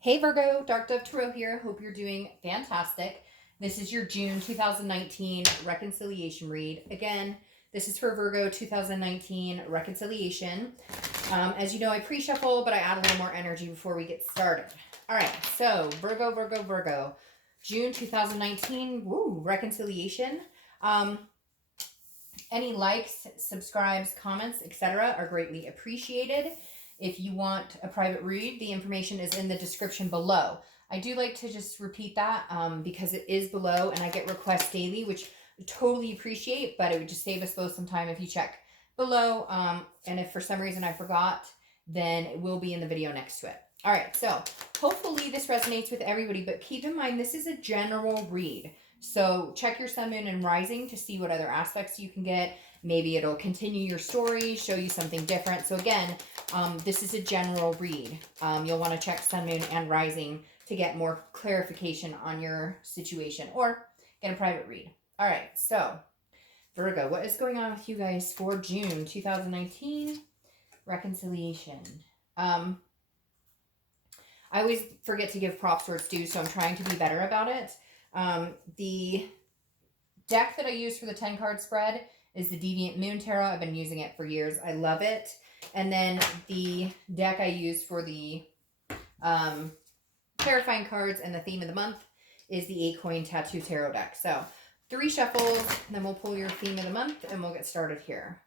Hey Virgo, Dark Dove Tarot here. Hope you're doing fantastic. This is your June 2019 reconciliation read. Again, this is for Virgo 2019 reconciliation. As you know, I pre-shuffle, but I add a little more energy before we get started. All right, so Virgo, June 2019, woo, reconciliation. Any likes, subscribes, comments, etc. are greatly appreciated. If you want a private read, the information is in the description below. I do like to just repeat that because it is below and I get requests daily, which I totally appreciate, but it would just save us both some time if you check below. And if for some reason I forgot, then it will be in the video next to it. All right, so hopefully this resonates with everybody, but keep in mind this is a general read. So check your sun, moon, and rising to see what other aspects you can get. Maybe it'll continue your story, show you something different. So again, this is a general read. You'll want to check sun, moon, and rising to get more clarification on your situation or get a private read. All right, so Virgo, what is going on with you guys for June 2019 reconciliation? I always forget to give props where it's due, so I'm trying to be better about it. The deck that I use for the 10 card spread is the Deviant Moon Tarot. I've been using it for years. I love it. And then the deck I use for the clarifying cards and the theme of the month is the 8-coin Tattoo Tarot deck. So 3 shuffles, and then we'll pull your theme of the month and we'll get started here.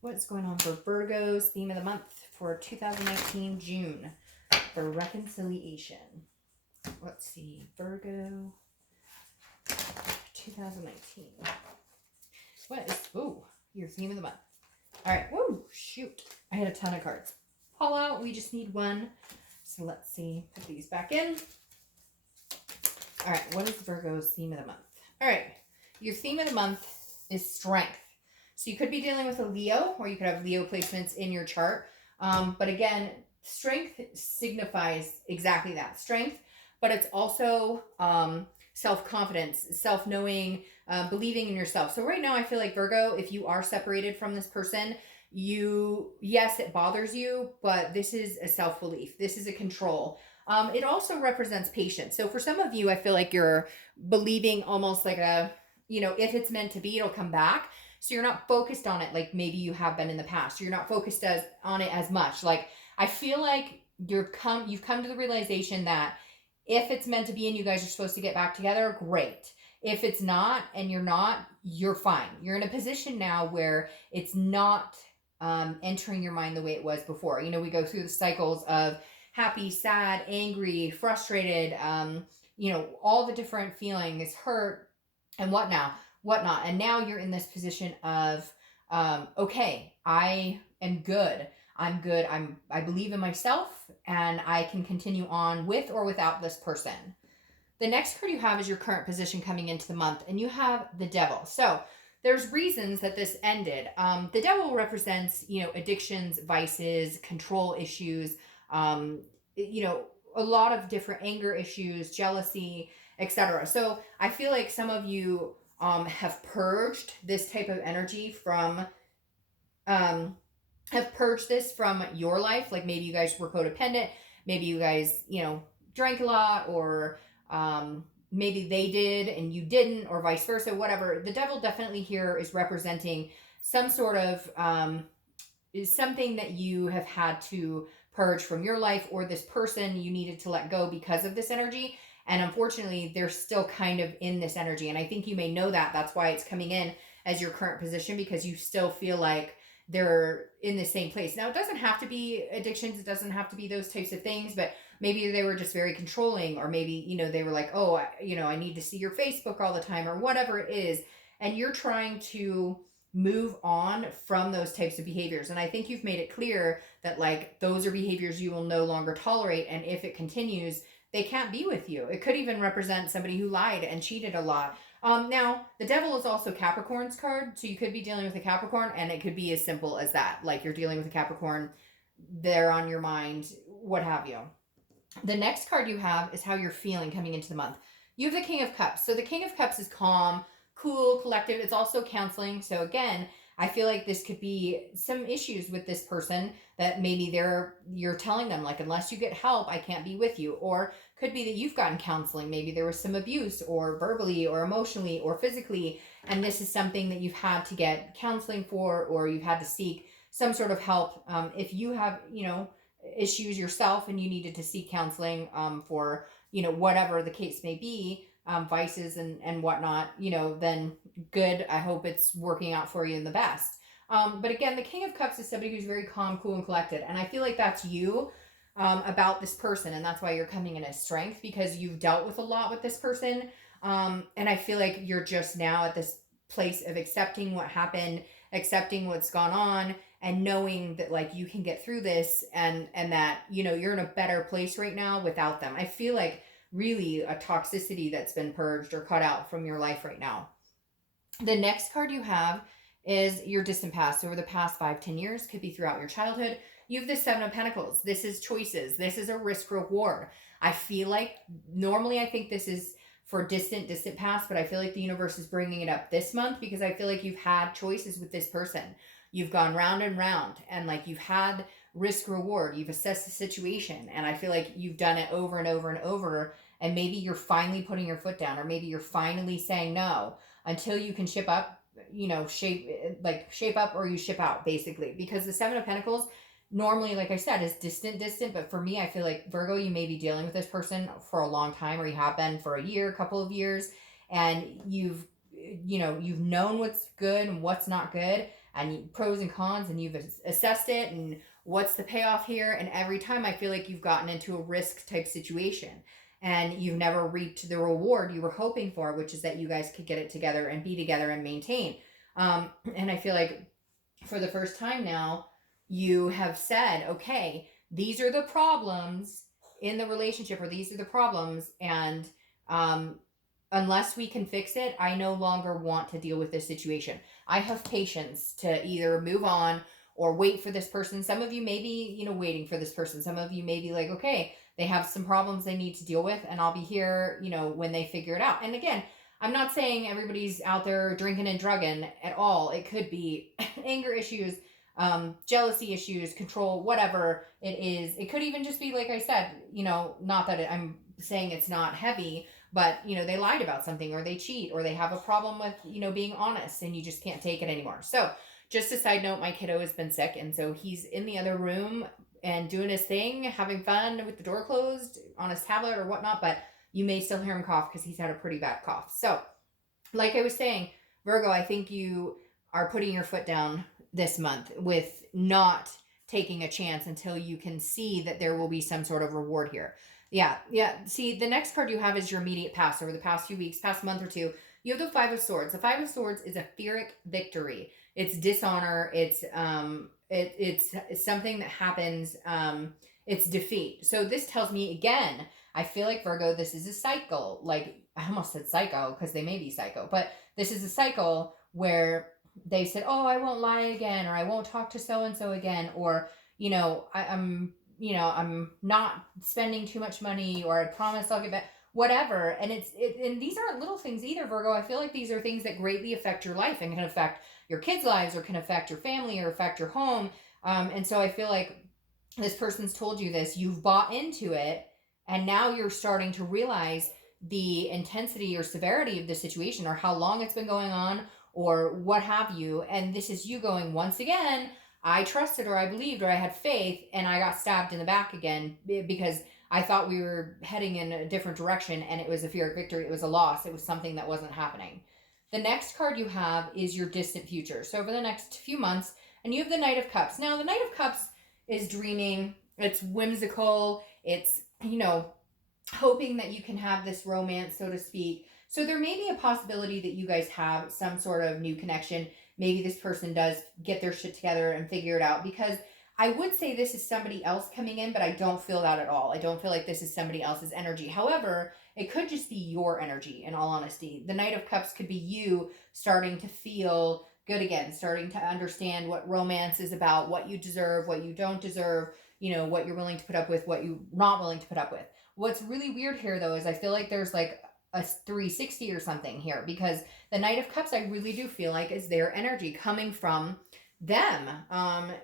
What's going on for Virgo's theme of the month for 2019 June for reconciliation? Let's see, Virgo 2019. What is, ooh, your theme of the month. All right, woo, shoot. I had a ton of cards. Pull out, we just need one. So let's see, put these back in. All right, what is Virgo's theme of the month? All right, your theme of the month is strength. So you could be dealing with a Leo, or you could have Leo placements in your chart. But again, strength signifies exactly that, strength, but it's also self-confidence, self-knowing, believing in yourself. So right now I feel like Virgo, if you are separated from this person, yes, it bothers you, but this is a self-belief. This is a control. It also represents patience. So for some of you, I feel like you're believing almost like if it's meant to be, it'll come back. So you're not focused on it like maybe you have been in the past. You're not focused on it as much. Like I feel like you've come to the realization that if it's meant to be and you guys are supposed to get back together, great. If it's not and you're not, you're fine. You're in a position now where it's not entering your mind the way it was before. We go through the cycles of happy, sad, angry, frustrated, all the different feelings, hurt, and whatnot. And now you're in this position of, okay, I am good. I'm good. I believe in myself and I can continue on with or without this person. The next card you have is your current position coming into the month, and you have the Devil. So there's reasons that this ended. The Devil represents, addictions, vices, control issues, a lot of different anger issues, jealousy, etc. So I feel like some of you have purged this type of energy from have purged this from your life. Like maybe you guys were codependent, maybe you guys, drank a lot, or maybe they did and you didn't, or vice versa, whatever. The Devil definitely here is representing some sort of is something that you have had to purge from your life, or this person you needed to let go because of this energy. And unfortunately, they're still kind of in this energy. And I think you may know that. That's why it's coming in as your current position, because you still feel like they're in the same place. Now, it doesn't have to be addictions. It doesn't have to be those types of things, but maybe they were just very controlling, or maybe, they were like, oh, I need to see your Facebook all the time, or whatever it is. And you're trying to move on from those types of behaviors. And I think you've made it clear that like those are behaviors you will no longer tolerate. And if it continues, they can't be with you. It could even represent somebody who lied and cheated a lot. Now, the Devil is also Capricorn's card, so you could be dealing with a Capricorn, and it could be as simple as that. Like you're dealing with a Capricorn, they're on your mind, what have you. The next card you have is how you're feeling coming into the month. You have the King of Cups. So the King of Cups is calm, cool, collective. It's also counseling. So again, I feel like this could be some issues with this person that maybe you're telling them like, unless you get help, I can't be with you. Or could be that you've gotten counseling. Maybe there was some abuse, or verbally or emotionally or physically, and this is something that you've had to get counseling for, or you've had to seek some sort of help. If you have, issues yourself and you needed to seek counseling for, whatever the case may be, vices and whatnot, then good. I hope it's working out for you in the best. But again, the King of Cups is somebody who's very calm, cool, and collected. And I feel like that's you about this person. And that's why you're coming in as strength, because you've dealt with a lot with this person. And I feel like you're just now at this place of accepting what happened, accepting what's gone on, and knowing that like you can get through this, and that, you're in a better place right now without them. I feel like really a toxicity that's been purged or cut out from your life right now. The next card you have is your distant past. Over the past 5-10 years, could be throughout your childhood. You have the Seven of Pentacles. This is choices. This is a risk reward. I feel like normally I think this is for distant past, but I feel like the universe is bringing it up this month, because I feel like you've had choices with this person. You've gone round and round, and like you've had risk reward. You've assessed the situation, and I feel like you've done it over and over and over. And maybe you're finally putting your foot down, or maybe you're finally saying no until you can shape up, shape up, or you ship out, basically. Because the Seven of Pentacles normally, like I said, is distant, but for me, I feel like, Virgo, you may be dealing with this person for a long time, or you have been for a year, a couple of years, and you've known what's good and what's not good, and pros and cons, and you've assessed it, and what's the payoff here. And every time I feel like you've gotten into a risk type situation, and you've never reaped the reward you were hoping for, which is that you guys could get it together and be together and maintain. And I feel like for the first time now, you have said, okay, these are the problems in the relationship, or these are the problems, and unless we can fix it, I no longer want to deal with this situation. I have patience to either move on or wait for this person. Some of you may be, waiting for this person. Some of you may be like, okay, they have some problems they need to deal with, and I'll be here, when they figure it out. And again, I'm not saying everybody's out there drinking and drugging at all. It could be anger issues, jealousy issues, control, whatever it is. It could even just be, like I said, not that I'm saying it's not heavy, but, they lied about something, or they cheat, or they have a problem with, being honest, and you just can't take it anymore. So just a side note, my kiddo has been sick, and so he's in the other room and doing his thing, having fun with the door closed on his tablet or whatnot, but you may still hear him cough because he's had a pretty bad cough. So like I was saying, Virgo, I think you are putting your foot down this month with not taking a chance until you can see that there will be some sort of reward here. Yeah. See, the next card you have is your immediate past. Over the past few weeks, past month or two, you have the Five of Swords. The Five of Swords is a Pyrrhic victory. It's dishonor. It's something that happens. It's defeat. So this tells me, again, I feel like, Virgo, this is a cycle. Like, I almost said psycho because they may be psycho, but this is a cycle where they said, oh, I won't lie again, or I won't talk to so-and-so again, or, I'm not spending too much money, or I promise I'll get back, whatever. And and these aren't little things either, Virgo. I feel like these are things that greatly affect your life and can affect your kids' lives, or can affect your family, or affect your home. And so I feel like this person's told you this, you've bought into it, and now you're starting to realize the intensity or severity of the situation, or how long it's been going on, or what have you. And this is you going, once again, I trusted, or I believed, or I had faith, and I got stabbed in the back again because I thought we were heading in a different direction, and it was a Pyrrhic victory. It was a loss. It was something that wasn't happening. The next card you have is your distant future. So over the next few months, and you have the Knight of Cups. Now, the Knight of Cups is dreaming. It's whimsical. It's, hoping that you can have this romance, so to speak. So there may be a possibility that you guys have some sort of new connection. Maybe this person does get their shit together and figure it out, because I would say this is somebody else coming in, but I don't feel that at all. I don't feel like this is somebody else's energy. However, it could just be your energy, in all honesty. The Knight of Cups could be you starting to feel good again, starting to understand what romance is about, what you deserve, what you don't deserve, what you're willing to put up with, what you're not willing to put up with. What's really weird here, though, is I feel like there's like a 360 or something here, because the Knight of Cups, I really do feel like, is their energy coming from them,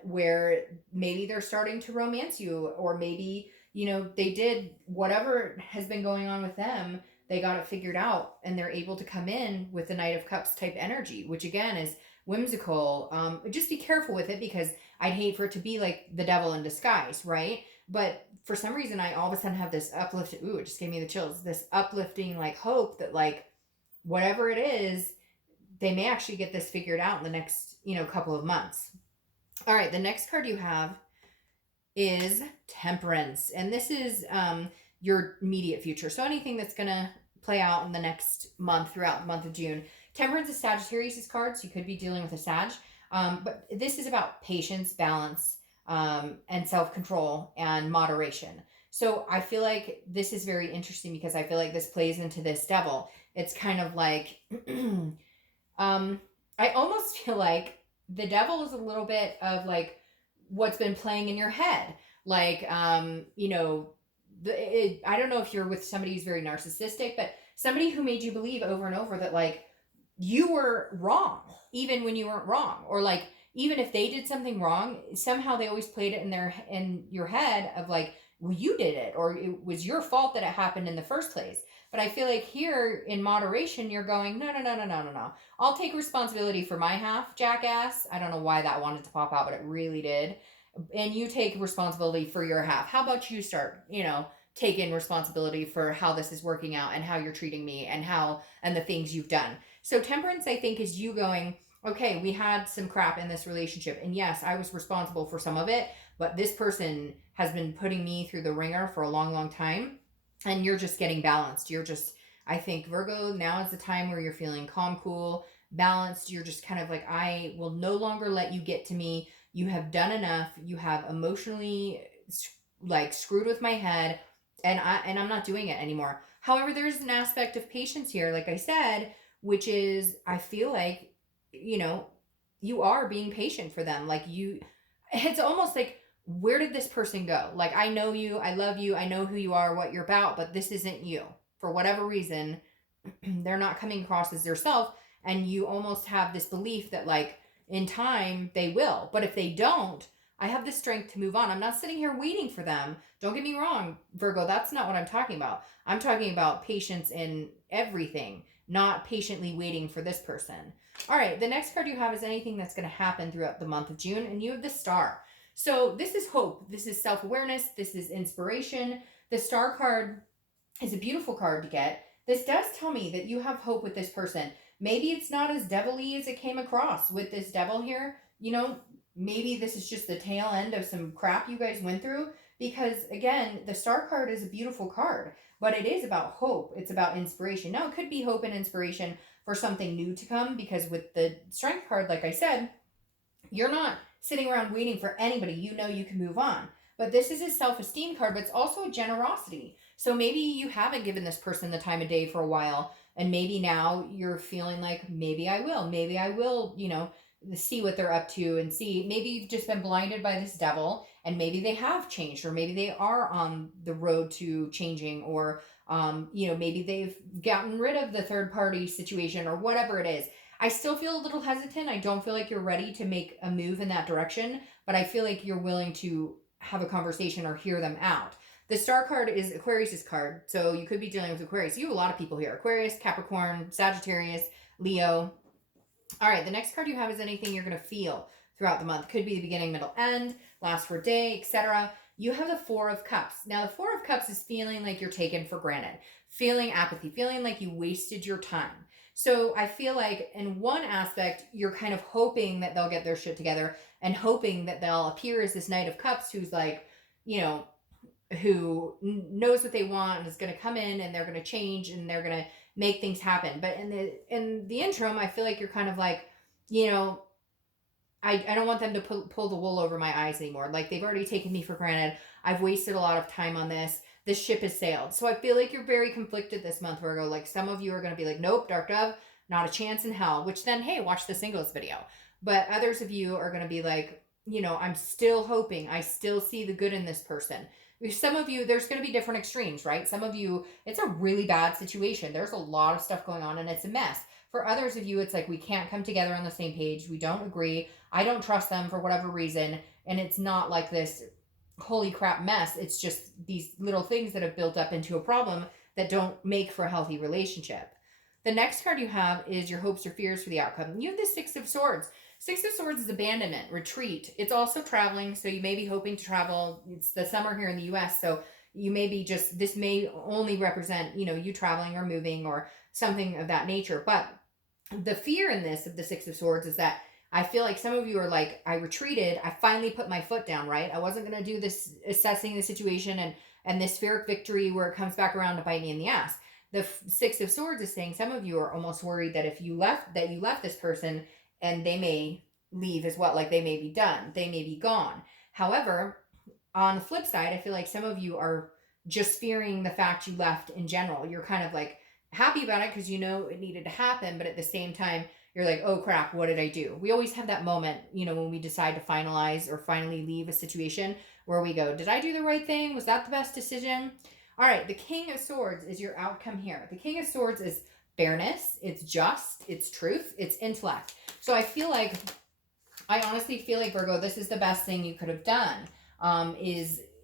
where maybe they're starting to romance you, or maybe, you know, they did whatever has been going on with them, they got it figured out and they're able to come in with the Knight of Cups type energy, which again is whimsical. Just be careful with it, because I'd hate for it to be like the devil in disguise, right? But for some reason, I all of a sudden have this uplifted, ooh, it just gave me the chills, this uplifting like hope that like whatever it is, they may actually get this figured out in the next, you know, couple of months. All right, the next card you have is Temperance, and this is your immediate future. So anything that's gonna play out in the next month, throughout the month of June. Temperance is Sagittarius' card, so you could be dealing with a Sag, but this is about patience, balance, and self-control and moderation. So I feel like this is very interesting, because I feel like this plays into this devil. It's kind of like I almost feel like the devil is a little bit of like what's been playing in your head. Like, you know, I don't know if you're with somebody who's very narcissistic, but somebody who made you believe over and over that like you were wrong, even when you weren't wrong, or like even if they did something wrong, somehow they always played it in your head of like, well, you did it, or it was your fault that it happened in the first place. But I feel like here in moderation, you're going, no, no, no, no, no, no, no. I'll take responsibility for my half, jackass. I don't know why that wanted to pop out, but it really did. And you take responsibility for your half. How about you start, you know, taking responsibility for how this is working out and how you're treating me and the things you've done. So Temperance, I think, is you going, okay, we had some crap in this relationship. And yes, I was responsible for some of it, but this person has been putting me through the ringer for a long, long time. And you're just getting balanced. You're just, I think, Virgo, now is the time where you're feeling calm, cool, balanced. You're just kind of like, I will no longer let you get to me. You have done enough. You have emotionally like screwed with my head, and I'm not doing it anymore. However, there's an aspect of patience here, like I said, which is I feel like, you know, you are being patient for them. Like it's almost like, where did this person go? Like, I know you, I love you, I know who you are, what you're about, but this isn't you. For whatever reason, they're not coming across as their self, and you almost have this belief that like in time they will. But if they don't, I have the strength to move on. I'm not sitting here waiting for them. Don't get me wrong, Virgo, that's not what I'm talking about. I'm talking about patience in everything, not patiently waiting for this person. All right, the next card you have is anything that's going to happen throughout the month of June, and you have the Star. So this is hope. This is self-awareness. This is inspiration. The Star card is a beautiful card to get. This does tell me that you have hope with this person. Maybe it's not as devilly as it came across with this devil here. You know, maybe this is just the tail end of some crap you guys went through. Because again, the Star card is a beautiful card, but it is about hope. It's about inspiration. Now, it could be hope and inspiration for something new to come, because with the Strength card, like I said, you're not sitting around waiting for anybody. You know you can move on. But this is a self-esteem card, but it's also a generosity. So maybe you haven't given this person the time of day for a while, and maybe now you're feeling like, maybe I will, you know, see what they're up to, and see, maybe you've just been blinded by this devil, and maybe they have changed, or maybe they are on the road to changing, or you know, maybe they've gotten rid of the third party situation, or whatever it is. I still feel a little hesitant. I don't feel like you're ready to make a move in that direction, but I feel like you're willing to have a conversation or hear them out. The Star card is Aquarius's card, so you could be dealing with Aquarius. You have a lot of people here: Aquarius, Capricorn, Sagittarius, Leo. All right, the next card you have is anything you're going to feel throughout the month. Could be the beginning, middle, end, last for a day, etc. You have the Four of Cups. Now, the Four of Cups is feeling like you're taken for granted, feeling apathy, feeling like you wasted your time. So I feel like in one aspect, you're kind of hoping that they'll get their shit together, and hoping that they'll appear as this Knight of Cups who's like, you know, who knows what they want and is going to come in, and they're going to change, and they're going to make things happen. But in the interim, I feel like you're kind of like, you know, I don't want them to pull the wool over my eyes anymore. Like, they've already taken me for granted. I've wasted a lot of time on this. This ship has sailed. So I feel like you're very conflicted this month, Virgo. Like, some of you are going to be like, nope, Dark Dove, not a chance in hell. Which then, hey, watch the singles video. But others of you are going to be like, you know, I'm still hoping. I still see the good in this person. some of you, there's going to be different extremes, right? Some of you, it's a really bad situation. There's a lot of stuff going on and it's a mess. For others of you, it's like we can't come together on the same page. We don't agree. I don't trust them for whatever reason. And it's not like this holy crap mess. It's just these little things that have built up into a problem that don't make for a healthy relationship. The next card you have is your hopes or fears for the outcome. You have the Six of Swords. Six of Swords is abandonment, retreat. It's also traveling, so you may be hoping to travel. It's the summer here in the US, so you may be just, this may only represent, you traveling or moving or something of that nature. But the fear in this of the Six of Swords is that I feel like some of you are like, I retreated. I finally put my foot down, right? I wasn't going to do this assessing the situation and this Pyrrhic victory where it comes back around to bite me in the ass. The Six of Swords is saying some of you are almost worried that if you left this person and they may leave as well, like they may be done, they may be gone. However, on the flip side, I feel like some of you are just fearing the fact you left in general. You're kind of like happy about it because it needed to happen, but at the same time, you're like, oh crap, what did I do? We always have that moment, when we decide to finalize or finally leave a situation where we go, did I do the right thing? Was that the best decision? All right, the King of Swords is your outcome here. The King of Swords is fairness, it's just, it's truth, it's intellect. So I honestly feel like, Virgo, this is the best thing you could have done. And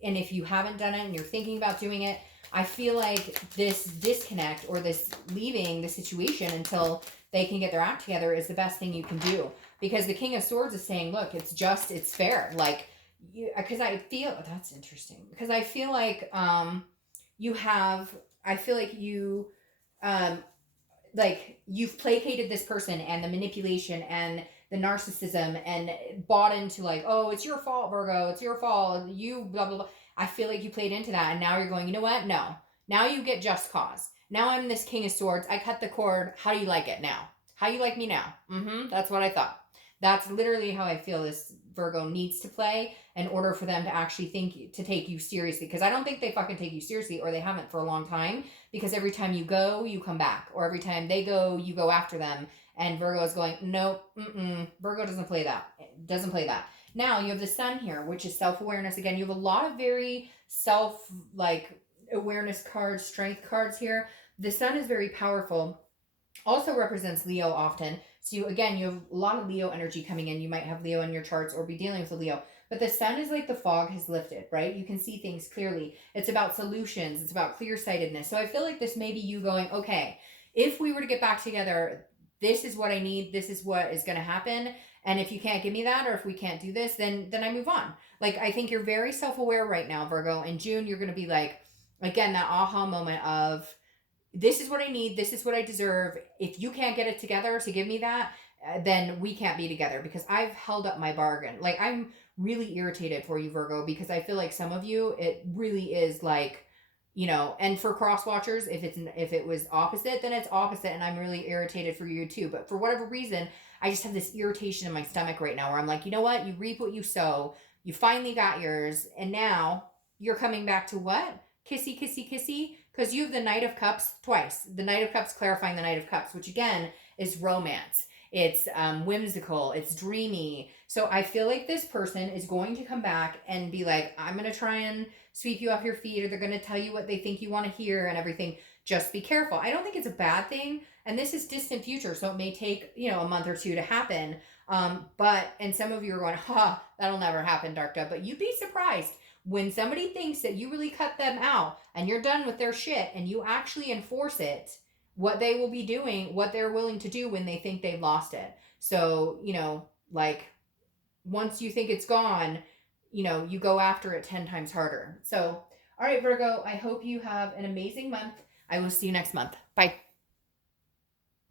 if you haven't done it and you're thinking about doing it, I feel like this disconnect or this leaving the situation until they can get their act together is the best thing you can do. Because the King of Swords is saying, look, it's just, it's fair. Like, because I feel, that's interesting. Because I feel like you've placated this person and the manipulation and the narcissism and bought into like, oh, it's your fault, Virgo. It's your fault. You blah, blah, blah. I feel like you played into that. And now you're going, you know what? No. Now you get just cause. Now I'm this King of Swords. I cut the cord. How do you like it now? How you like me now? That's what I thought. That's literally how I feel this Virgo needs to play in order for them to actually to take you seriously. Because I don't think they fucking take you seriously, or they haven't for a long time. Because every time you go, you come back. Or every time they go, you go after them. And Virgo is going, nope, Virgo doesn't play that. Doesn't play that. Now you have the Sun here, which is self-awareness. Again, you have a lot of very awareness cards, strength cards here. The Sun is very powerful. Also represents Leo often. So you have a lot of Leo energy coming in. You might have Leo in your charts or be dealing with a Leo. But the Sun is like the fog has lifted, right? You can see things clearly. It's about solutions. It's about clear-sightedness. So I feel like this may be you going, okay, if we were to get back together, this is what I need. This is what is going to happen. And if you can't give me that, or if we can't do this, then I move on. Like, I think you're very self-aware right now, Virgo. In June, you're going to be like, again, that aha moment of, this is what I need. This is what I deserve. If you can't get it together to give me that, then we can't be together, because I've held up my bargain. Like, I'm really irritated for you, Virgo, because I feel like some of you, it really is like, and for cross watchers, if it was opposite, then it's opposite. And I'm really irritated for you too. But for whatever reason, I just have this irritation in my stomach right now where I'm like, you know what? You reap what you sow. You finally got yours. And now you're coming back to what? Kissy, kissy, kissy. Because you have the Knight of Cups twice. The Knight of Cups clarifying the Knight of Cups, which again is romance. It's whimsical. It's dreamy. So I feel like this person is going to come back and be like, I'm going to try and sweep you off your feet, or they're going to tell you what they think you want to hear and everything. Just be careful. I don't think it's a bad thing. And this is distant future, so it may take, a month or two to happen. And some of you are going, that'll never happen, Dark Dove. But you'd be surprised when somebody thinks that you really cut them out and you're done with their shit and you actually enforce it, what they will be doing, what they're willing to do when they think they've lost it. So, once you think it's gone, you go after it 10 times harder. So, all right, Virgo, I hope you have an amazing month. I will see you next month. Bye.